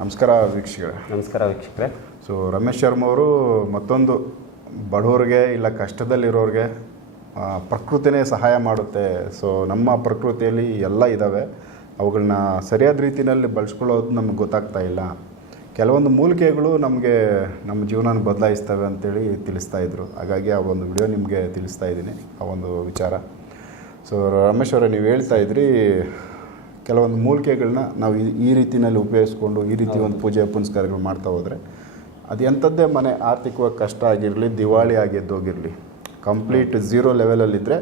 ನಮಸ್ಕಾರ ವೀಕ್ಷಕರೇ. ನಮಸ್ಕಾರ ವೀಕ್ಷಕರೇ. ಸೊ ರಮೇಶ್ ಶರ್ಮ ಅವರು ಮತ್ತೊಂದು ಬಡವರಿಗೆ ಇಲ್ಲ ಕಷ್ಟದಲ್ಲಿರೋರಿಗೆ ಪ್ರಕೃತಿನೇ ಸಹಾಯ ಮಾಡುತ್ತೆ. ಸೊ ನಮ್ಮ ಪ್ರಕೃತಿಯಲ್ಲಿ ಎಲ್ಲ ಇದ್ದಾವೆ ಅವುಗಳನ್ನ ಸರಿಯಾದ ರೀತಿಯಲ್ಲಿ ಬಳಸ್ಕೊಳ್ಳೋದು ನಮ್ಗೆ ಗೊತ್ತಾಗ್ತಾ ಇಲ್ಲ. ಕೆಲವೊಂದು ಮೂಲಿಕೆಗಳು ನಮಗೆ ನಮ್ಮ ಜೀವನ ಬದಲಾಯಿಸ್ತವೆ ಅಂತೇಳಿ ತಿಳಿಸ್ತಾ ಇದ್ರು. ಹಾಗಾಗಿ ಆ ಒಂದು ವಿಡಿಯೋ ನಿಮಗೆ ತಿಳಿಸ್ತಾ ಇದ್ದೀನಿ ಆ ಒಂದು ವಿಚಾರ. ಸೊ ರಮೇಶ್ ಅವರೇ ನೀವು ಹೇಳ್ತಾ ಇದ್ರಿ ಕೆಲವೊಂದು ಮೂಲಿಕೆಗಳನ್ನ ನಾವು ಈ- ಈ ರೀತಿಯಲ್ಲಿ ಉಪಯೋಗಿಸ್ಕೊಂಡು ಈ ರೀತಿ ಒಂದು ಪೂಜೆ ಪುನಸ್ಕಾರಗಳು ಮಾಡ್ತಾ ಹೋದರೆ ಅದು ಎಂಥದ್ದೇ ಮನೆ ಆರ್ಥಿಕವಾಗಿ ಕಷ್ಟ ಆಗಿರಲಿ ದಿವಾಳಿ ಆಗಿದ್ದೋಗಿರಲಿ ಕಂಪ್ಲೀಟ್ ಝೀರೋ ಲೆವೆಲಲ್ಲಿದ್ದರೆ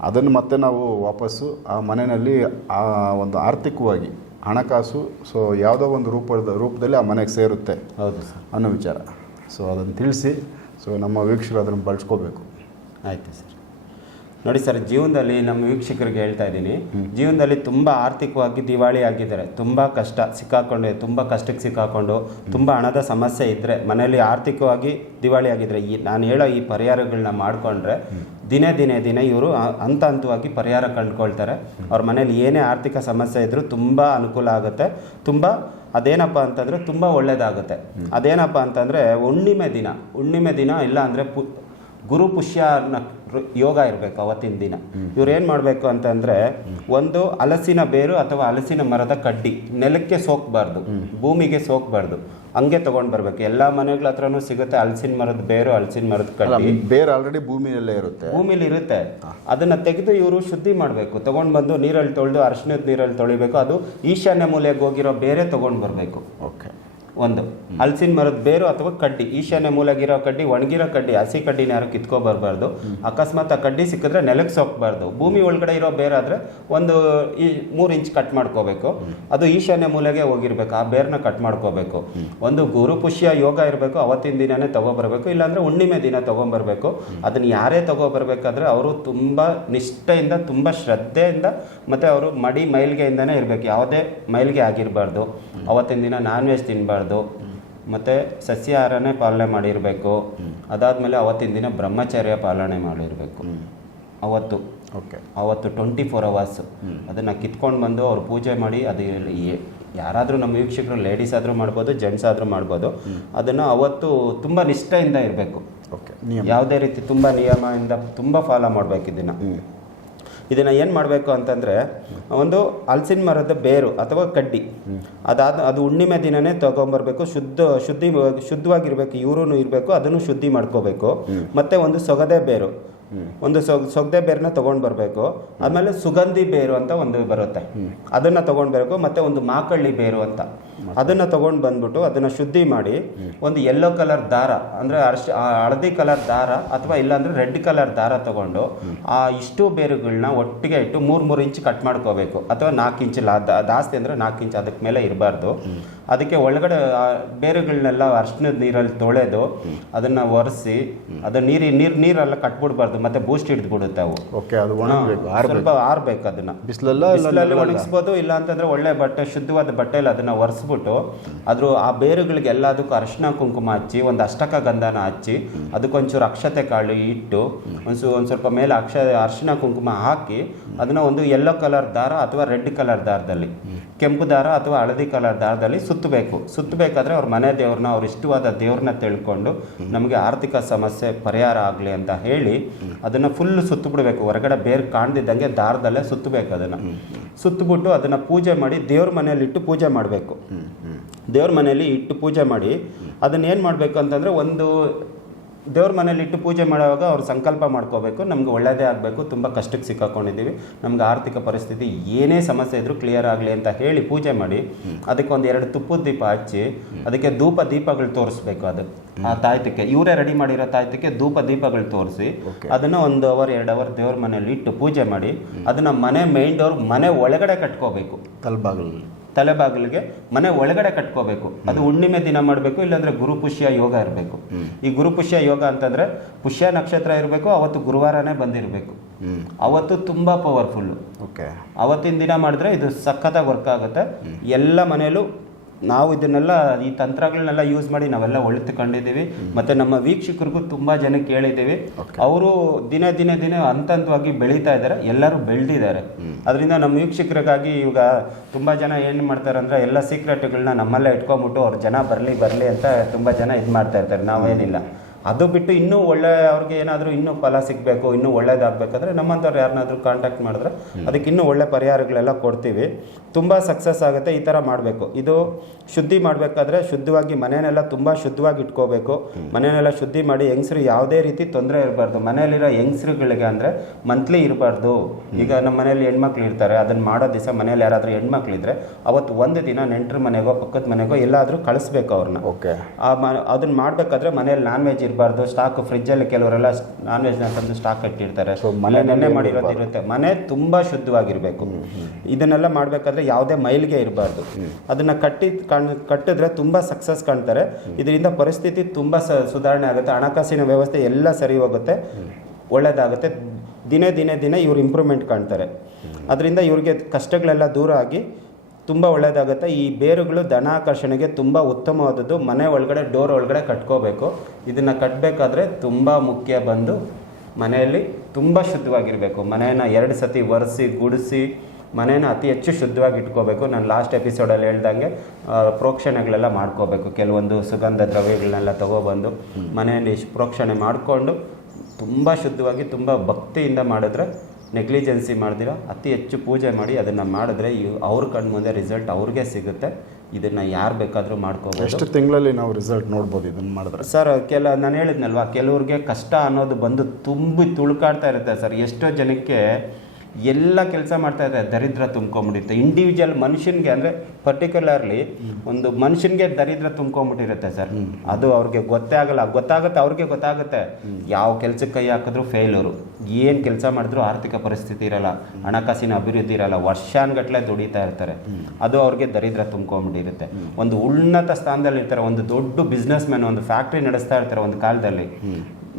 ಅದನ್ನು ಮತ್ತೆ ನಾವು ವಾಪಸ್ಸು ಆ ಮನೆಯಲ್ಲಿ ಆ ಒಂದು ಆರ್ಥಿಕವಾಗಿ ಹಣಕಾಸು ಸೊ ಯಾವುದೋ ಒಂದು ರೂಪದ ರೂಪದಲ್ಲಿ ಆ ಮನೆಗೆ ಸೇರುತ್ತೆ ಹೌದು ಸರ್. ಅನ್ನೋ ವಿಚಾರ. ಸೊ ಅದನ್ನು ತಿಳಿಸಿ ಸೊ ನಮ್ಮ ವೀಕ್ಷಕರು ಅದನ್ನು ಬಳಸ್ಕೋಬೇಕು. ಆಯಿತು ಸರ್. ನೋಡಿ ಸರ್ ಜೀವನದಲ್ಲಿ ನಮ್ಮ ವೀಕ್ಷಕರಿಗೆ ಹೇಳ್ತಾ ಇದ್ದೀನಿ. ಜೀವನದಲ್ಲಿ ತುಂಬ ಆರ್ಥಿಕವಾಗಿ ದಿವಾಳಿ ಆಗಿದ್ದಾರೆ. ತುಂಬ ಕಷ್ಟ ಸಿಕ್ಕಾಕೊಂಡು ತುಂಬ ಕಷ್ಟಕ್ಕೆ ಸಿಕ್ಕಾಕೊಂಡು ತುಂಬ ಹಣದ ಸಮಸ್ಯೆ ಇದ್ದರೆ ಮನೆಯಲ್ಲಿ ಆರ್ಥಿಕವಾಗಿ ದಿವಾಳಿ ಆಗಿದ್ರೆ ಈ ನಾನು ಹೇಳೋ ಈ ಪರಿಹಾರಗಳನ್ನ ಮಾಡಿಕೊಂಡ್ರೆ ದಿನೇ ದಿನೇ ದಿನೇ ಇವರು ಹಂತ ಹಂತವಾಗಿ ಪರಿಹಾರ ಕಂಡುಕೊಳ್ತಾರೆ. ಅವ್ರ ಮನೇಲಿ ಏನೇ ಆರ್ಥಿಕ ಸಮಸ್ಯೆ ಇದ್ದರೂ ತುಂಬ ಅನುಕೂಲ ಆಗುತ್ತೆ. ತುಂಬ ಅದೇನಪ್ಪ ಅಂತಂದರೆ ತುಂಬ ಒಳ್ಳೆಯದಾಗುತ್ತೆ ಅದೇನಪ್ಪ ಅಂತಂದರೆ ಹುಣ್ಣಿಮೆ ದಿನ ಹುಣ್ಣಿಮೆ ದಿನ ಇಲ್ಲ ಅಂದರೆ ಪು ಗುರು ಪುಷ್ಯ ನ- ರು- ಯೋಗ ಇರಬೇಕು ಅವತ್ತಿನ ದಿನ. ಇವ್ರು ಏನು ಮಾಡಬೇಕು ಅಂತಂದರೆ ಒಂದು ಹಲಸಿನ ಬೇರು ಅಥವಾ ಹಲಸಿನ ಮರದ ಕಡ್ಡಿ ನೆಲಕ್ಕೆ ಸೋಕ್ಬಾರ್ದು. ಭೂಮಿಗೆ ಸೋಕ್ಬಾರ್ದು. ಹಂಗೆ ತೊಗೊಂಡು ಬರಬೇಕು. ಎಲ್ಲ ಮನೆಗಳ ಹತ್ರನೂ ಸಿಗುತ್ತೆ ಹಲಸಿನ ಮರದ ಬೇರು ಹಲಸಿನ ಮರದ ಕಡ್ಡಿ. ಬೇರು ಆಲ್ರೆಡಿ ಭೂಮಿಯಲ್ಲೇ ಇರುತ್ತೆ. ಭೂಮಿಲಿ ಇರುತ್ತೆ. ಅದನ್ನ ತೆಗೆದು ಇವರು ಶುದ್ಧಿ ಮಾಡಬೇಕು. ತಗೊಂಡು ಬಂದು ನೀರಲ್ಲಿ ತೊಳೆದು ಅರಿಶಿನದ ನೀರಲ್ಲಿ ತೊಳಿಬೇಕು. ಅದು ಈಶಾನ್ಯ ಮೂಲೆಗೆ ಹೋಗಿರೋ ಬೇರೆ ತಗೊಂಡು ಬರಬೇಕು. ಓಕೆ. ಒಂದು. ಹಲಸಿನ ಮರದ ಬೇರು ಅಥವಾ ಕಡ್ಡಿ. ಈಶಾನ್ಯ ಮೂಲೆಗಿರೋ ಕಡ್ಡಿ ಒಣಗಿರೋ ಕಡ್ಡಿ ಹಸಿ ಕಡ್ಡಿನ ಯಾರು ಕಿತ್ಕೊ ಬರಬಾರ್ದು. ಅಕಸ್ಮಾತ್ ಆ ಕಡ್ಡಿ ಸಿಕ್ಕಿದ್ರೆ ನೆಲಕ್ಕೆ ಸೋಕ್ಬಾರ್ದು. ಭೂಮಿ ಒಳಗಡೆ ಇರೋ ಬೇರಾದ್ರೆ ಒಂದು ಈ ಮೂರು ಇಂಚ್ ಕಟ್ ಮಾಡ್ಕೋಬೇಕು. ಅದು ಈಶಾನ್ಯ ಮೂಲೆಗೆ ಹೋಗಿರ್ಬೇಕು. ಆ ಬೇರ್ನ ಕಟ್ ಮಾಡ್ಕೋಬೇಕು. ಒಂದು ಗುರು ಪುಷ್ಯ ಯೋಗ ಇರಬೇಕು. ಅವತ್ತಿನ ದಿನನೇ ತಗೊಬರ್ಬೇಕು. ಇಲ್ಲಾಂದ್ರೆ ಹುಣ್ಣಿಮೆ ದಿನ ತಗೊಂಬರ್ಬೇಕು. ಅದನ್ನ ಯಾರೇ ತಗೊಬರ್ಬೇಕಾದ್ರೆ ಅವರು ತುಂಬ ನಿಷ್ಠೆಯಿಂದ ತುಂಬ ಶ್ರದ್ಧೆಯಿಂದ ಮತ್ತು ಅವರು ಮಡಿ ಮೈಲ್ಗೆಯಿಂದನೇ ಇರಬೇಕು. ಯಾವುದೇ ಮೈಲ್ಗೆ ಆಗಿರಬಾರ್ದು. ಅವತ್ತಿನ ದಿನ ನಾನ್ ವೆಜ್ ತಿನ್ನಬಾರ್ದು ಮತ್ತು ಸಸ್ಯಾಹಾರನೇ ಪಾಲನೆ ಮಾಡಿರಬೇಕು. ಅದಾದಮೇಲೆ ಅವತ್ತಿನ ದಿನ ಬ್ರಹ್ಮಚರ್ಯ ಪಾಲನೆ ಮಾಡಿರಬೇಕು. ಅವತ್ತು. ಓಕೆ. ಅವತ್ತು ಟ್ವೆಂಟಿ ಫೋರ್ ಅವರ್ಸ್ ಅದನ್ನು ಕಿತ್ಕೊಂಡು ಬಂದು ಅವ್ರು ಪೂಜೆ ಮಾಡಿ ಅದು ಯಾರಾದರೂ ನಮ್ಮ ವೀಕ್ಷಕರು ಲೇಡೀಸ್ ಆದರೂ ಮಾಡ್ಬೋದು ಜೆಂಟ್ಸ್ ಆದರೂ ಮಾಡ್ಬೋದು. ಅದನ್ನು ಅವತ್ತು ತುಂಬ ನಿಷ್ಠೆಯಿಂದ ಇರಬೇಕು. ಓಕೆ. ಯಾವುದೇ ರೀತಿ ತುಂಬ ನಿಯಮದಿಂದ ತುಂಬ ಫಾಲೋ ಮಾಡಬೇಕು ಇದನ್ನು ಇದನ್ನು ಏನು ಮಾಡಬೇಕು ಅಂತಂದರೆ ಒಂದು ಹಲಸಿನ ಮರದ ಬೇರು ಅಥವಾ ಕಡ್ಡಿ. ಅದಾದ ಅದು ಹುಣ್ಣಿಮೆ ದಿನನೇ ತಗೊಂಬರ್ಬೇಕು ಶುದ್ಧ ಶುದ್ಧಿ ಶುದ್ಧವಾಗಿರಬೇಕು ಇವ್ರೂ ಇರಬೇಕು ಅದನ್ನು ಶುದ್ಧಿ ಮಾಡ್ಕೋಬೇಕು. ಮತ್ತೆ ಒಂದು ಸೊಗದೆ ಬೇರು. ಒಂದು ಸೊ ಸೊಗದೆ ಬೇರನ್ನ ತೊಗೊಂಡು ಬರಬೇಕು ಆಮೇಲೆ ಸುಗಂಧಿ ಬೇರು ಅಂತ ಒಂದು ಬರುತ್ತೆ. ಅದನ್ನು ತೊಗೊಂಡು ಬರಬೇಕು ಮತ್ತು ಒಂದು ಮಾಕಳ್ಳಿ ಬೇರು ಅಂತ. ಅದನ್ನು ತಗೊಂಡ್ ಬಂದ್ಬಿಟ್ಟು ಅದನ್ನ ಶುದ್ಧಿ ಮಾಡಿ ಒಂದು ಯೆಲ್ಲೋ ಕಲರ್ ದಾರ ಅಂದ್ರೆ ಅರ್ಶ ಹಳದಿ ಕಲರ್ ದಾರ ಅಥವಾ ಇಲ್ಲಾಂದ್ರೆ ರೆಡ್ ಕಲರ್ ದಾರ ತಗೊಂಡು ಆ ಇಷ್ಟು ಬೇರುಗಳನ್ನ ಒಟ್ಟಿಗೆ ಇಟ್ಟು ಮೂರ್ ಮೂರು ಇಂಚ್ ಕಟ್ ಮಾಡ್ಕೋಬೇಕು. ಅಥವಾ ನಾಲ್ಕು ಇಂಚ್ ಜಾಸ್ತಿ ಅಂದರೆ ನಾಲ್ಕು ಇಂಚ್ ಅದಕ್ಕೆ ಮೇಲೆ ಇರಬಾರ್ದು. ಅದಕ್ಕೆ ಒಳಗಡೆ ಬೇರುಗಳನ್ನೆಲ್ಲ ಅರ್ಶಿನದ ನೀರಲ್ಲಿ ತೊಳೆದು ಅದನ್ನ ಒರೆಸಿ ಅದು ನೀರಿ ನೀರ್ ನೀರೆಲ್ಲ ಕಟ್ಬಿಡ್ಬಾರ್ದು ಮತ್ತೆ ಬೂಸ್ಟ್ ಹಿಡಿದ್ಬಿಡುತ್ತೆ ಅವು. ಓಕೆ ಅದು ಸ್ವಲ್ಪ ಆರ್ಬೇಕು. ಅದನ್ನ. ಬಿಸಿಲಲ್ಲ ಒಣಗಿಸ್ಬೋದು. ಇಲ್ಲ ಅಂತಂದ್ರೆ ಒಳ್ಳೆ ಬಟ್ಟೆ ಶುದ್ಧವಾದ ಬಟ್ಟೆಯಲ್ಲಿ ಅದನ್ನ ಒರೆಸ್ಬಿಟ್ಟು ಅದ್ರ ಆ ಬೇರುಗಳಿಗೆ ಎಲ್ಲದಕ್ಕೂ ಅರಿಶಿನ ಕುಂಕುಮ ಹಚ್ಚಿ, ಒಂದು ಅಷ್ಟಕ ಗಂಧನ ಹಚ್ಚಿ, ಅದಕ್ಕೊಂಚೂರು ಅಕ್ಷತೆ ಕಾಳು ಇಟ್ಟು ಒಂದು ಒಂದು ಸ್ವಲ್ಪ ಮೇಲೆ ಅಕ್ಷ, ಅರಿಶಿನ ಕುಂಕುಮ ಹಾಕಿ, ಅದನ್ನ ಒಂದು ಯೆಲ್ಲೋ ಕಲರ್ ದಾರ ಅಥವಾ ರೆಡ್ ಕಲರ್ ದಾರದಲ್ಲಿ, ಕೆಂಪು ದಾರ ಅಥವಾ ಹಳದಿ ಕಲರ್ ದಾರದಲ್ಲಿ ಸುತ್ತಬೇಕು. ಸುತ್ತಬೇಕಾದ್ರೆ ಅವ್ರ ಮನೆ ದೇವ್ರನ್ನ, ಅವ್ರ ಇಷ್ಟವಾದ ದೇವ್ರನ್ನ ತಿಳ್ಕೊಂಡು ನಮಗೆ ಆರ್ಥಿಕ ಸಮಸ್ಯೆ, ಪರಿಹಾರ ಆಗಲಿ ಅಂತ ಹೇಳಿ ಅದನ್ನು ಫುಲ್ ಸುತ್ತಬಿಡ್ಬೇಕು. ಹೊರಗಡೆ ಬೇರೆ ಕಾಣ್ದಿದ್ದಂಗೆ ದಾರದಲ್ಲೇ ಸುತ್ತಬೇಕು ಅದನ್ನು. ಸುತ್ತಬಿಟ್ಟು ಅದನ್ನು ಪೂಜೆ ಮಾಡಿ ದೇವ್ರ ಮನೇಲಿ ಇಟ್ಟು ಪೂಜೆ ಮಾಡಬೇಕು. ದೇವ್ರ ಮನೆಯಲ್ಲಿ ಇಟ್ಟು ಪೂಜೆ ಮಾಡಿ ಅದನ್ನ ಏನು ಮಾಡಬೇಕು ಅಂತಂದರೆ ಒಂದು ದೇವ್ರ ಮನೇಲಿಟ್ಟು ಪೂಜೆ ಮಾಡುವಾಗ ಅವ್ರು ಸಂಕಲ್ಪ ಮಾಡ್ಕೋಬೇಕು ನಮ್ಗೆ ಒಳ್ಳೆಯದೇ ಆಗಬೇಕು ತುಂಬ ಕಷ್ಟಕ್ಕೆ ಸಿಕ್ಕಾಕೊಂಡಿದ್ದೀವಿ. ನಮ್ಗೆ ಆರ್ಥಿಕ ಪರಿಸ್ಥಿತಿ ಏನೇ ಸಮಸ್ಯೆ ಇದ್ದರೂ ಕ್ಲಿಯರ್ ಆಗಲಿ ಅಂತ ಹೇಳಿ ಪೂಜೆ ಮಾಡಿ ಅದಕ್ಕೆ ಒಂದು ಎರಡು ತುಪ್ಪದ ದೀಪ ಹಚ್ಚಿ ಅದಕ್ಕೆ ಧೂಪ ದೀಪಗಳು ತೋರಿಸ್ಬೇಕು ಅದು. ಆ ತಾಯ್ತಕ್ಕೆ ಇವರೇ ರೆಡಿ ಮಾಡಿರೋ ತಾಯ್ತಕ್ಕೆ ಧೂಪ ದೀಪಗಳು ತೋರಿಸಿ. ಅದನ್ನು ಒಂದು ಅವರ್ ಎರಡು ಅವರ್ ದೇವ್ರ ಮನೇಲಿ ಇಟ್ಟು ಪೂಜೆ ಮಾಡಿ ಅದನ್ನು ಮನೆ ಮೈಂಡ್ ಅವ್ರ ಮನೆ ಒಳಗಡೆ ಕಟ್ಕೋಬೇಕು. ತಲೆಬಾಗಲಲ್ಲಿ ತಲೆಬಾಗಿಲಿಗೆ ಮನೆ ಒಳಗಡೆ ಕಟ್ಕೋಬೇಕು. ಅದು ಹುಣ್ಣಿಮೆ ದಿನ ಮಾಡಬೇಕು ಇಲ್ಲಾಂದ್ರೆ ಗುರು ಪುಷ್ಯ ಯೋಗ ಇರಬೇಕು. ಈ ಗುರು ಪುಷ್ಯ ಯೋಗ ಅಂತಂದ್ರೆ ಪುಷ್ಯ ನಕ್ಷತ್ರ ಇರಬೇಕು ಅವತ್ತು ಗುರುವಾರನೇ ಬಂದಿರಬೇಕು. ಅವತ್ತು ತುಂಬ ಪವರ್ಫುಲ್ಲು ಓಕೆ ಅವತ್ತಿನ ದಿನ ಮಾಡಿದ್ರೆ ಇದು ಸಖತ್ತಾಗಿ ವರ್ಕ್ ಆಗುತ್ತೆ. ಎಲ್ಲ ಮನೆಯಲ್ಲೂ ನಾವು ಇದನ್ನೆಲ್ಲ ಈ ತಂತ್ರಗಳನ್ನೆಲ್ಲ ಯೂಸ್ ಮಾಡಿ ನಾವೆಲ್ಲ ಒಳಿತುಕೊಂಡಿದ್ದೀವಿ. ಮತ್ತು ನಮ್ಮ ವೀಕ್ಷಕರಿಗೂ ತುಂಬ ಜನ ಕೇಳಿದ್ದೀವಿ. ಅವರು ದಿನ ದಿನ ದಿನ ಹಂತ ಹಂತವಾಗಿ ಬೆಳೀತಾ ಇದ್ದಾರೆ. ಎಲ್ಲರೂ ಬೆಳೆದಿದ್ದಾರೆ. ಅದರಿಂದ ನಮ್ಮ ವೀಕ್ಷಕರಿಗಾಗಿ ಇವಾಗ ತುಂಬ ಜನ ಏನು ಮಾಡ್ತಾರೆ ಅಂದರೆ ಎಲ್ಲ ಸೀಕ್ರೆಟ್ಗಳನ್ನ ನಮ್ಮಲ್ಲೇ ಇಟ್ಕೊಂಬಿಟ್ಟು ಅವ್ರ ಜನ ಬರಲಿ ಬರಲಿ ಅಂತ ತುಂಬ ಜನ ಇದು ಮಾಡ್ತಾ ಇರ್ತಾರೆ. ನಾವೇನಿಲ್ಲ. ಅದು ಬಿಟ್ಟು ಇನ್ನೂ ಒಳ್ಳೆ ಅವ್ರಿಗೆ ಏನಾದರೂ ಇನ್ನೂ ಫಲ ಸಿಗಬೇಕು ಇನ್ನೂ ಒಳ್ಳೇದಾಗಬೇಕಾದ್ರೆ ನಮ್ಮಂಥವ್ರು ಯಾರನ್ನಾದರೂ ಕಾಂಟ್ಯಾಕ್ಟ್ ಮಾಡಿದ್ರೆ ಅದಕ್ಕೆ ಇನ್ನೂ ಒಳ್ಳೆ ಪರಿಹಾರಗಳೆಲ್ಲ ಕೊಡ್ತೀವಿ. ತುಂಬ ಸಕ್ಸಸ್ ಆಗುತ್ತೆ ಈ ಥರ ಮಾಡಬೇಕು. ಇದು ಶುದ್ಧಿ ಮಾಡಬೇಕಾದ್ರೆ ಶುದ್ಧವಾಗಿ ಮನೆಯನ್ನೆಲ್ಲ ತುಂಬ ಶುದ್ಧವಾಗಿ ಇಟ್ಕೋಬೇಕು. ಮನೆಯನ್ನೆಲ್ಲ ಶುದ್ಧಿ ಮಾಡಿ ಹೆಂಗಸ್ರು ಯಾವುದೇ ರೀತಿ ತೊಂದರೆ ಇರಬಾರ್ದು. ಮನೆಯಲ್ಲಿರೋ ಹೆಂಗಸ್ರುಗಳಿಗೆ ಅಂದರೆ ಮಂತ್ಲಿ ಇರಬಾರ್ದು. ಈಗ ನಮ್ಮ ಮನೇಲಿ ಹೆಣ್ಮಕ್ಳು ಇರ್ತಾರೆ ಅದನ್ನು ಮಾಡೋ ದಿವಸ ಮನೇಲಿ ಯಾರಾದರೂ ಹೆಣ್ಮಕ್ಳಿದ್ರೆ ಅವತ್ತು ಒಂದು ದಿನ ನೆಂಟ್ರ ಮನೆಗೋ ಪಕ್ಕದ ಮನೆಗೋ ಎಲ್ಲಾದರೂ ಕಳಿಸ್ಬೇಕು ಅವ್ರನ್ನ. ಓಕೆ. ಆ ಮ ಅದನ್ನ ಮಾಡಬೇಕಾದ್ರೆ ಮನೇಲಿ ನಾನ್ ವೆಜ್ ಇರಬಾರ್ದು. ಸ್ಟಾಕ್ ಫ್ರಿಜ್ಜಲ್ಲಿ ಕೆಲವರೆಲ್ಲ ನಾನ್ ವೆಜ್ನ ತಂದು ಸ್ಟಾಕ್ ಕಟ್ಟಿರ್ತಾರೆ. ಸೊ ಮನೆ ಮಾಡಿರೋದಿರುತ್ತೆ ನೆನ್ನೆ ಏನು ಮಾಡಿರೋದು ಇರುತ್ತೆ ಮನೆ ತುಂಬ ಶುದ್ಧವಾಗಿರಬೇಕು. ಇದನ್ನೆಲ್ಲ ಮಾಡಬೇಕಾದ್ರೆ ಯಾವುದೇ ಮೈಲ್ಗೆ ಇರಬಾರ್ದು. ಅದನ್ನ ಕಟ್ಟಿ ಕಾಣ್ ಕಟ್ಟಿದ್ರೆ ತುಂಬ ಸಕ್ಸಸ್ ಕಾಣ್ತಾರೆ. ಇದರಿಂದ ಪರಿಸ್ಥಿತಿ ತುಂಬ ಸ ಸುಧಾರಣೆ ಆಗುತ್ತೆ. ಹಣಕಾಸಿನ ವ್ಯವಸ್ಥೆ ಎಲ್ಲ ಸರಿ ಹೋಗುತ್ತೆ. ಒಳ್ಳೇದಾಗುತ್ತೆ. ದಿನೇ ದಿನೇ ದಿನೇ ಇವ್ರು ಇಂಪ್ರೂವ್ಮೆಂಟ್ ಕಾಣ್ತಾರೆ. ಅದರಿಂದ ಇವ್ರಿಗೆ ಕಷ್ಟಗಳೆಲ್ಲ ದೂರ ಆಗಿ ತುಂಬ ಒಳ್ಳೆಯದಾಗುತ್ತೆ ಈ ಬೇರುಗಳು ಧನಾಕರ್ಷಣೆಗೆ ತುಂಬ ಉತ್ತಮವಾದದ್ದು. ಮನೆ ಒಳಗಡೆ, ಡೋರ್ ಒಳಗಡೆ ಕಟ್ಕೋಬೇಕು. ಇದನ್ನು ಕಟ್ಟಬೇಕಾದ್ರೆ ತುಂಬ ಮುಖ್ಯ ಬಂದು ಮನೆಯಲ್ಲಿ ತುಂಬ ಶುದ್ಧವಾಗಿರಬೇಕು. ಮನೆಯನ್ನು ಎರಡು ಸತಿ ಒರೆಸಿ, ಗುಡಿಸಿ ಮನೇನ ಅತಿ ಹೆಚ್ಚು ಶುದ್ಧವಾಗಿ ಇಟ್ಕೋಬೇಕು. ನಾನು ಲಾಸ್ಟ್ ಎಪಿಸೋಡಲ್ಲಿ ಹೇಳ್ದಂಗೆ ಪ್ರೋಕ್ಷಣೆಗಳೆಲ್ಲ ಮಾಡ್ಕೋಬೇಕು. ಕೆಲವೊಂದು ಸುಗಂಧ ದ್ರವ್ಯಗಳನ್ನೆಲ್ಲ ತೊಗೊಬಂದು ಮನೆಯಲ್ಲಿ ಪ್ರೋಕ್ಷಣೆ ಮಾಡಿಕೊಂಡು ತುಂಬ ಶುದ್ಧವಾಗಿ, ತುಂಬ ಭಕ್ತಿಯಿಂದ ಮಾಡಿದ್ರೆ ನೆಗ್ಲಿಜೆನ್ಸಿ ಮಾಡ್ದಿರ ಅತಿ ಹೆಚ್ಚು ಪೂಜೆ ಮಾಡಿ ಅದನ್ನು ಮಾಡಿದ್ರೆ ಇವ್ ಅವ್ರ ಕಣ್ಣು ಮುಂದೆ ರಿಸಲ್ಟ್ ಅವ್ರಿಗೆ ಸಿಗುತ್ತೆ. ಇದನ್ನು ಯಾರು ಬೇಕಾದರೂ ಮಾಡ್ಕೋಬೋದು. ಎಷ್ಟು ತಿಂಗಳಲ್ಲಿ ನಾವು ರಿಸಲ್ಟ್ ನೋಡ್ಬೋದು ಇದನ್ನು ಮಾಡಿದ್ರೆ? ಸರ್ ಕೆಲ ನಾನು ಹೇಳಿದ್ನಲ್ವಾ ಕೆಲವ್ರಿಗೆ ಕಷ್ಟ ಅನ್ನೋದು ಬಂದು ತುಂಬಿ ತುಳ್ಕಾಡ್ತಾ ಇರುತ್ತೆ ಸರ್. ಎಷ್ಟೋ ಜನಕ್ಕೆ ಎಲ್ಲ ಕೆಲಸ ಮಾಡ್ತಾ ಇದೆ ದರಿದ್ರ ತುಂಬ್ಕೊಂಬಿಟ್ಟಿರುತ್ತೆ ಇಂಡಿವಿಜುವಲ್ ಮನುಷ್ಯನಿಗೆ ಅಂದರೆ ಪರ್ಟಿಕ್ಯುಲರ್ಲಿ ಒಂದು ಮನುಷ್ಯನಿಗೆ ದರಿದ್ರ ತುಂಬ್ಕೊಂಬಿಟ್ಟಿರುತ್ತೆ ಸರ್. ಅದು ಅವ್ರಿಗೆ ಗೊತ್ತೇ ಆಗಲ್ಲ. ಗೊತ್ತಾಗುತ್ತೆ ಅವ್ರಿಗೆ ಗೊತ್ತಾಗುತ್ತೆ. ಯಾವ ಕೆಲಸಕ್ಕೆ ಕೈ ಹಾಕಿದ್ರು ಫೇಲೂರು ಏನು ಕೆಲಸ ಮಾಡಿದ್ರು ಆರ್ಥಿಕ ಪರಿಸ್ಥಿತಿ ಇರಲ್ಲ ಹಣಕಾಸಿನ ಅಭಿವೃದ್ಧಿ ಇರಲ್ಲ ವರ್ಷಾನ್ಗಟ್ಲೆ ದುಡಿತಾ ಇರ್ತಾರೆ. ಅದು ಅವ್ರಿಗೆ ದರಿದ್ರ ತುಂಬ್ಕೊಂಬಿಟ್ಟಿರುತ್ತೆ. ಒಂದು ಉನ್ನತ ಸ್ಥಾನದಲ್ಲಿ ಇರ್ತಾರೆ ಒಂದು ದೊಡ್ಡ ಬಿಸ್ನೆಸ್ ಮ್ಯಾನ್ ಒಂದು ಫ್ಯಾಕ್ಟ್ರಿ ನಡೆಸ್ತಾ ಇರ್ತಾರೆ ಒಂದು ಕಾಲದಲ್ಲಿ.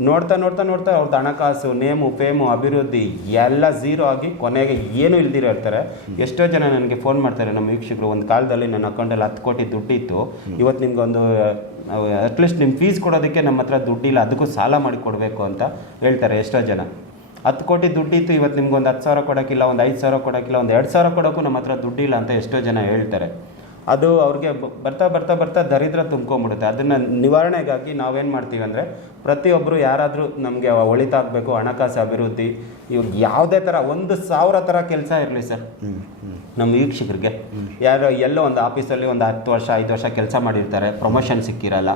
ನೋಡ್ತಾ ನೋಡ್ತಾ ನೋಡ್ತಾ ಅವ್ರದ್ದು ಹಣಕಾಸು, ನೇಮು, ಫೇಮು, ಅಭಿವೃದ್ಧಿ ಎಲ್ಲ ಝೀರೋ ಆಗಿ ಕೊನೆಗೆ ಏನೂ ಇಲ್ದಿರೋ ಇರ್ತಾರೆ. ಎಷ್ಟೋ ಜನ ನನಗೆ ಫೋನ್ ಮಾಡ್ತಾರೆ, ನಮ್ಮ ವೀಕ್ಷಕರು. ಒಂದು ಕಾಲದಲ್ಲಿ ನನ್ನ ಅಕೌಂಟಲ್ಲಿ ಹತ್ತು ಕೋಟಿ ದುಡ್ಡಿತ್ತು. ಇವತ್ತು ನಿಮ್ಗೆ ಒಂದು ಅಟ್ಲೀಸ್ಟ್ ನಿಮ್ಮ ಫೀಸ್ ಕೊಡೋದಕ್ಕೆ ನಮ್ಮ ಹತ್ರ ದುಡ್ಡಿಲ್ಲ, ಅದಕ್ಕೂ ಸಾಲ ಮಾಡಿ ಕೊಡಬೇಕು ಅಂತ ಹೇಳ್ತಾರೆ ಎಷ್ಟೋ ಜನ. ಹತ್ತು ಕೋಟಿ ದುಡ್ಡಿತ್ತು, ಇವತ್ತು ನಿಮ್ಗೆ ಒಂದು ಹತ್ತು ಸಾವಿರ ಕೊಡೋಕ್ಕಿಲ್ಲ, ಒಂದು ಐದು ಸಾವಿರ ಕೊಡೋಕ್ಕಿಲ್ಲ, ಒಂದು ಎರಡು ಸಾವಿರ ಕೊಡೋಕ್ಕೂ ನಮ್ಮ ಹತ್ರ ದುಡ್ಡಿಲ್ಲ ಅಂತ ಎಷ್ಟೋ ಜನ ಹೇಳ್ತಾರೆ. ಅದು ಅವ್ರಿಗೆ ಬರ್ತಾ ಬರ್ತಾ ಬರ್ತಾ ದರಿದ್ರ ತುಂಬ್ಕೊಂಬಿಡುತ್ತೆ ಅದನ್ನು ನಿವಾರಣೆಗಾಗಿ ನಾವೇನು ಮಾಡ್ತೀವಿ ಅಂದರೆ ಪ್ರತಿಯೊಬ್ಬರು ಯಾರಾದರೂ ನಮಗೆ ಒಳಿತಾಗಬೇಕು ಹಣಕಾಸು ಅಭಿವೃದ್ಧಿ ಇವಾಗ ಯಾವುದೇ ಥರ ಒಂದು ಸಾವಿರ ಥರ ಕೆಲಸ ಇರಲಿ ಸರ್. ನಮ್ಮ ವೀಕ್ಷಕರಿಗೆ. ಯಾರೋ ಎಲ್ಲೋ ಒಂದು ಆಫೀಸಲ್ಲಿ ಒಂದು ಹತ್ತು ವರ್ಷ ಐದು ವರ್ಷ ಕೆಲಸ ಮಾಡಿರ್ತಾರೆ. ಪ್ರಮೋಷನ್ ಸಿಕ್ಕಿರಲ್ಲ.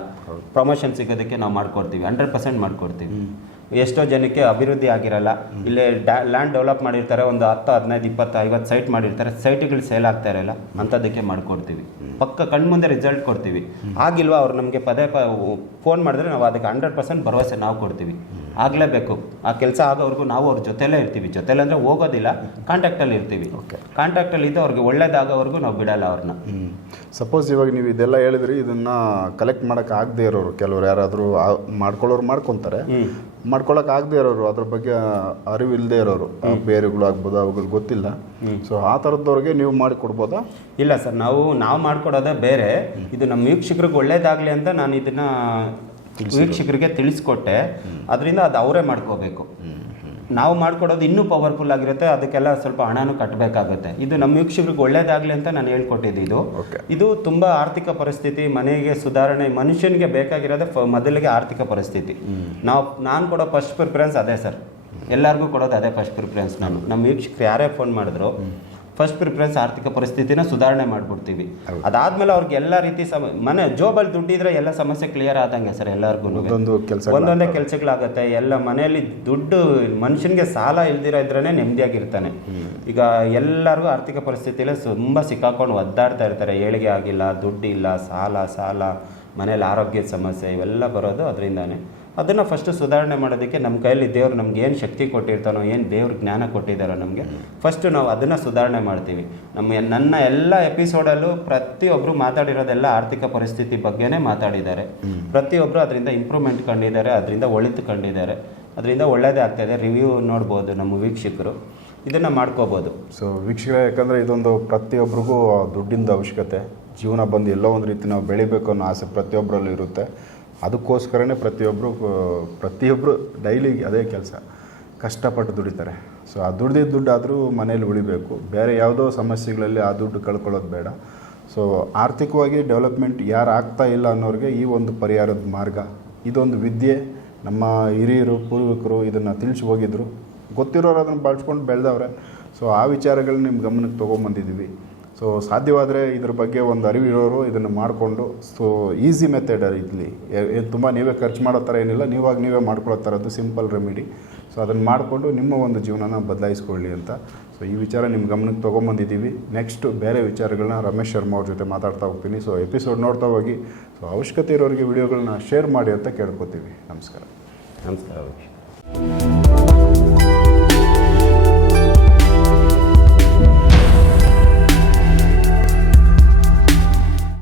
ಪ್ರಮೋಷನ್ ಸಿಗೋದಕ್ಕೆ ನಾವು ಮಾಡ್ಕೊಡ್ತೀವಿ. ಹಂಡ್ರೆಡ್ ಪರ್ಸೆಂಟ್ ಮಾಡ್ಕೊಡ್ತೀವಿ. ಎಷ್ಟೋ ಜನಕ್ಕೆ ಅಭಿವೃದ್ಧಿ ಆಗಿರಲ್ಲ. ಇಲ್ಲೇ ಲ್ಯಾಂಡ್ ಡೆವಲಪ್ ಮಾಡಿರ್ತಾರೆ ಒಂದು ಹತ್ತು ಹದಿನೈದು ಇಪ್ಪತ್ತು ಐವತ್ತು ಸೈಟ್ ಮಾಡಿರ್ತಾರೆ. ಸೈಟ್ಗಳು ಸೇಲ್ ಆಗ್ತಾ ಇರಲ್ಲ. ಅಂಥದ್ದಕ್ಕೆ ಮಾಡಿಕೊಡ್ತೀವಿ. ಪಕ್ಕ ಕಣ್ಮುಂದೆ ರಿಸಲ್ಟ್ ಕೊಡ್ತೀವಿ. ಆಗಿಲ್ವಾ ಅವ್ರು ನಮಗೆ ಪದೇ ಪ ಫೋನ್ ಮಾಡಿದ್ರೆ ನಾವು ಅದಕ್ಕೆ ಹಂಡ್ರೆಡ್ ಪರ್ಸೆಂಟ್ ಭರವಸೆ ನಾವು ಕೊಡ್ತೀವಿ. ಆಗಲೇಬೇಕು. ಆ ಕೆಲಸ ಆಗೋವರೆಗೂ ನಾವು ಅವ್ರ ಜೊತೆಲೇ ಇರ್ತೀವಿ. ಜೊತೆಲೆ ಅಂದರೆ ಹೋಗೋದಿಲ್ಲ ಕಾಂಟ್ಯಾಕ್ಟಲ್ಲಿ ಇರ್ತೀವಿ. ಕಾಂಟ್ಯಾಕ್ಟಲ್ಲಿ ಇದ್ದು ಅವ್ರಿಗೆ ಒಳ್ಳೇದಾಗೋವರೆಗೂ ನಾವು ಬಿಡಲ್ಲ ಅವ್ರನ್ನ ಸಪೋಸ್ ಇವಾಗ ನೀವು ಇದೆಲ್ಲ ಹೇಳಿದ್ರಿ ಇದನ್ನು ಕಲೆಕ್ಟ್ ಮಾಡೋಕೆ ಆಗದೆ ಇರೋರು. ಕೆಲವರು ಯಾರಾದರೂ ಮಾಡ್ಕೊಳ್ಳೋರು ಮಾಡ್ಕೊತಾರೆ. ಮಾಡ್ಕೊಳಕ್ ಆಗದೆ ಇರೋರು ಅದ್ರ ಬಗ್ಗೆ ಅರಿವು ಇಲ್ಲದೆ ಇರೋರು ಬೇರೆಗಳು ಆಗ್ಬೋದು ಅವುಗಳು ಗೊತ್ತಿಲ್ಲ. ಸೊ ಆ ಥರದವ್ರಿಗೆ ನೀವು ಮಾಡಿ ಕೊಡ್ಬೋದಾ? ಇಲ್ಲ ಸರ್ ನಾವು ನಾವು ಮಾಡಿಕೊಡೋದೇ ಬೇರೆ. ಇದು ನಮ್ಮ ವೀಕ್ಷಕರಿಗೆ ಒಳ್ಳೇದಾಗಲಿ ಅಂತ ನಾನು ಇದನ್ನ ವೀಕ್ಷಕರಿಗೆ ತಿಳಿಸ್ಕೊಟ್ಟೆ. ಅದರಿಂದ ಅದು ಅವರೇ ಮಾಡ್ಕೋಬೇಕು. ನಾವು ಮಾಡ್ಕೊಡೋದು ಇನ್ನೂ ಪವರ್ಫುಲ್ ಆಗಿರುತ್ತೆ ಅದಕ್ಕೆಲ್ಲ ಸ್ವಲ್ಪ ಹಣನೂ ಕಟ್ಟಬೇಕಾಗುತ್ತೆ ಇದು ನಮ್ಮ ವೀಕ್ಷಕರಿಗೆ ಒಳ್ಳೇದಾಗಲಿ ಅಂತ ನಾನು ಹೇಳ್ಕೊಟ್ಟಿದ್ದು ಇದು. ಇದು ತುಂಬ ಆರ್ಥಿಕ ಪರಿಸ್ಥಿತಿ ಮನೆಗೆ ಸುಧಾರಣೆ ಮನುಷ್ಯನಿಗೆ ಬೇಕಾಗಿರೋದೇ ಫ ಮೊದಲಿಗೆ ಆರ್ಥಿಕ ಪರಿಸ್ಥಿತಿ. ನಾವು ನಾನು ಕೊಡೋ ಫಸ್ಟ್ ಪ್ರಿಫರೆನ್ಸ್ ಅದೇ ಸರ್. ಎಲ್ಲರಿಗೂ ಕೊಡೋದು ಅದೇ ಫಸ್ಟ್ ಪ್ರಿಫರೆನ್ಸ್ ನಾನು. ನಮ್ಮ ವೀಕ್ಷಕರು ಯಾರೇ ಫೋನ್ ಮಾಡಿದ್ರು ಫಸ್ಟ್ ಪ್ರಿಫರೆನ್ಸ್ ಆರ್ಥಿಕ ಪರಿಸ್ಥಿತಿನ ಸುಧಾರಣೆ ಮಾಡಿಬಿಡ್ತೀವಿ. ಅದಾದ್ಮೇಲೆ ಅವ್ರಿಗೆ ಎಲ್ಲ ರೀತಿ ಸಮ ಮನೆ ಜೋಬಲ್ಲಿ ದುಡ್ಡಿದ್ರೆ ಎಲ್ಲ ಸಮಸ್ಯೆ ಕ್ಲಿಯರ್ ಆದಂಗೆ ಸರ್ ಎಲ್ಲರಿಗೂ ಒಂದೊಂದು ಕೆಲಸ ಒಂದೊಂದೇ ಕೆಲಸಗಳಾಗತ್ತೆ ಎಲ್ಲ ಮನೆಯಲ್ಲಿ ದುಡ್ಡು ಮನುಷ್ಯನಿಗೆ ಸಾಲ ಇಲ್ದಿರೋ ಇದ್ರೇ ನೆಮ್ಮದಿಯಾಗಿರ್ತಾನೆ. ಈಗ ಎಲ್ಲರಿಗೂ ಆರ್ಥಿಕ ಪರಿಸ್ಥಿತಿಯಲ್ಲಿ ತುಂಬ ಸಿಕ್ಕಾಕೊಂಡು ಒದ್ದಾಡ್ತಾ ಇರ್ತಾರೆ ಏಳಿಗೆ ಆಗಿಲ್ಲ ದುಡ್ಡು ಇಲ್ಲ ಸಾಲ ಸಾಲ ಮನೇಲಿ ಆರೋಗ್ಯದ ಸಮಸ್ಯೆ ಇವೆಲ್ಲ ಬರೋದು ಅದರಿಂದಾನೆ. ಅದನ್ನು ಫಸ್ಟು ಸುಧಾರಣೆ ಮಾಡೋದಕ್ಕೆ ನಮ್ಮ ಕೈಯಲ್ಲಿ ದೇವರು ನಮ್ಗೆ ಏನು ಶಕ್ತಿ ಕೊಟ್ಟಿರ್ತಾನೋ ಏನು ದೇವ್ರ ಜ್ಞಾನ ಕೊಟ್ಟಿದ್ದಾರೋ ನಮಗೆ ಫಸ್ಟು ನಾವು ಅದನ್ನು ಸುಧಾರಣೆ ಮಾಡ್ತೀವಿ. ನಮ್ಮ ನನ್ನ ಎಲ್ಲ ಎಪಿಸೋಡಲ್ಲೂ ಪ್ರತಿಯೊಬ್ಬರು ಮಾತಾಡಿರೋದೆಲ್ಲ ಆರ್ಥಿಕ ಪರಿಸ್ಥಿತಿ ಬಗ್ಗೆನೇ ಮಾತಾಡಿದ್ದಾರೆ. ಪ್ರತಿಯೊಬ್ಬರು ಅದರಿಂದ ಇಂಪ್ರೂವ್ಮೆಂಟ್ ಕಂಡಿದ್ದಾರೆ ಅದರಿಂದ ಒಳಿತು ಕಂಡಿದ್ದಾರೆ. ಅದರಿಂದ ಒಳ್ಳೆಯದೇ ಆಗ್ತಾಯಿದೆ ರಿವ್ಯೂ ನೋಡ್ಬೋದು ನಮ್ಮ ವೀಕ್ಷಕರು. ಇದನ್ನು ಮಾಡ್ಕೋಬೋದು. ಸೊ ವೀಕ್ಷಕರೇ ಯಾಕಂದರೆ ಇದೊಂದು ಪ್ರತಿಯೊಬ್ಬರಿಗೂ ದುಡ್ಡಿಂದ ಅವಶ್ಯಕತೆ. ಜೀವನ ಬಂದು ಎಲ್ಲೋ ಒಂದು ರೀತಿ ನಾವು ಬೆಳಿಬೇಕು ಅನ್ನೋ ಆಸೆ ಪ್ರತಿಯೊಬ್ಬರಲ್ಲೂ ಇರುತ್ತೆ. ಅದಕ್ಕೋಸ್ಕರನೇ ಪ್ರತಿಯೊಬ್ಬರು ಪ್ರತಿಯೊಬ್ಬರು ಡೈಲಿ ಅದೇ ಕೆಲಸ. ಕಷ್ಟಪಟ್ಟು ದುಡಿತಾರೆ. ಸೊ ಆ ದುಡ್ದಿದ್ದ ದುಡ್ಡಾದರೂ ಮನೇಲಿ ಉಳಿಬೇಕು. ಬೇರೆ ಯಾವುದೋ ಸಮಸ್ಯೆಗಳಲ್ಲಿ ಆ ದುಡ್ಡು ಕಳ್ಕೊಳ್ಳೋದು ಬೇಡ. ಸೊ ಆರ್ಥಿಕವಾಗಿ ಡೆವಲಪ್ಮೆಂಟ್ ಯಾರು ಆಗ್ತಾ ಇಲ್ಲ ಅನ್ನೋರಿಗೆ ಈ ಒಂದು ಪರಿಹಾರದ ಮಾರ್ಗ, ಇದೊಂದು ವಿದ್ಯೆ. ನಮ್ಮ ಹಿರಿಯರು, ಪೂರ್ವಿಕರು ಇದನ್ನು ತಿಳಿಸಿ ಹೋಗಿದ್ರು. ಗೊತ್ತಿರೋರು ಅದನ್ನು ಬಳಸ್ಕೊಂಡು ಬೆಳೆದವ್ರೆ. ಸೊ ಆ ವಿಚಾರಗಳನ್ನ ನಿಮ್ಮ ಗಮನಕ್ಕೆ ತೊಗೊಂಬಂದಿದ್ದೀವಿ ಸೊ ಸಾಧ್ಯವಾದರೆ ಇದ್ರ ಬಗ್ಗೆ ಒಂದು ಅರಿವಿರೋರು ಇದನ್ನು ಮಾಡಿಕೊಂಡು ಸೊ ಈಸಿ ಮೆಥಡ್ ಇಲ್ಲಿ ತುಂಬ ನೀವೇ ಖರ್ಚು ಮಾಡೋ ಥರ ಏನಿಲ್ಲ, ನೀವಾಗ ನೀವೇ ಮಾಡ್ಕೊಳ್ಳೋ ಥರದ್ದು ಸಿಂಪಲ್ ರೆಮಿಡಿ ಸೊ ಅದನ್ನು ಮಾಡಿಕೊಂಡು ನಿಮ್ಮ ಒಂದು ಜೀವನನ ಬದಲಾಯಿಸ್ಕೊಳ್ಳಿ ಅಂತ. ಸೊ ಈ ವಿಚಾರ ನಿಮ್ಮ ಗಮನಕ್ಕೆ ತೊಗೊಂಬಂದಿದ್ದೀವಿ. ನೆಕ್ಸ್ಟ್ ಬೇರೆ ವಿಚಾರಗಳನ್ನ ರಮೇಶ್ ಶರ್ಮಾ ಅವ್ರ ಜೊತೆ ಮಾತಾಡ್ತಾ ಹೋಗ್ತೀನಿ. ಸೊ ಎಪಿಸೋಡ್ ನೋಡ್ತಾ ಹೋಗಿ. ಸೊ ಅವಶ್ಯಕತೆ ಇರೋರಿಗೆ ವಿಡಿಯೋಗಳನ್ನ ಶೇರ್ ಮಾಡಿ ಅಂತ ಕೇಳ್ಕೊತೀವಿ. ನಮಸ್ಕಾರ. ನಮಸ್ಕಾರ